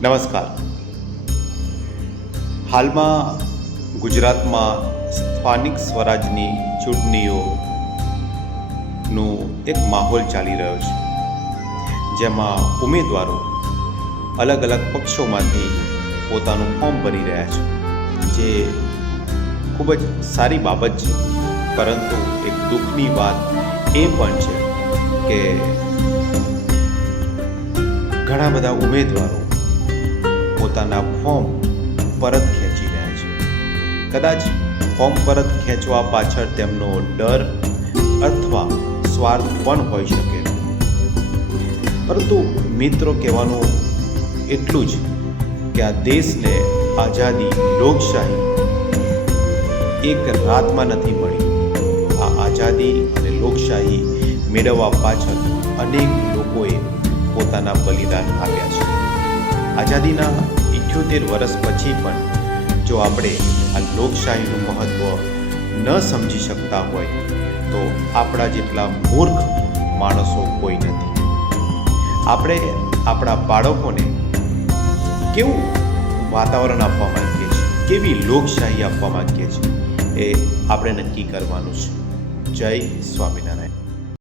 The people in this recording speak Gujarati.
નમસ્કાર. હાલમાં ગુજરાતમાં સ્થાનિક સ્વરાજની ચૂંટણીઓનું એક માહોલ ચાલી રહ્યો છે, જેમાં ઉમેદવારો અલગ અલગ પક્ષોમાંથી પોતાનું ફોર્મ ભરી રહ્યા છે, જે ખૂબ જ સારી બાબત છે. પરંતુ એક દુઃખની વાત એ પણ છે કે ઘણા બધા ઉમેદવારો પોતાના ફોર્મ પરત ખેંચી રહ્યા છે. કદાચ ફોર્મ પરત ખેંચવા પાછળ તેમનો ડર અથવા સ્વાર્થ પણ હોઈ શકે. પરંતુ મિત્રો, કહેવાનું એટલું જ કે આ દેશને આઝાદી, લોકશાહી એક રાતમાં નથી મળી. આ આઝાદી અને લોકશાહી મેળવવા પાછળ અનેક લોકોએ પોતાના બલિદાન આપ્યા છે. આઝાદીના 78 વર્ષ પછી પણ જો આપણે આ લોકશાહીનું મહત્ત્વ ન સમજી શકતા હોય તો આપણા જેટલા મૂર્ખ માણસો કોઈ નથી. આપણે આપણા બાળકોને કેવું વાતાવરણ આપવા માંગીએ છીએ, કેવી લોકશાહી આપવા માંગીએ છીએ, એ આપણે નક્કી કરવાનું છે. જય સ્વામિનારાયણ.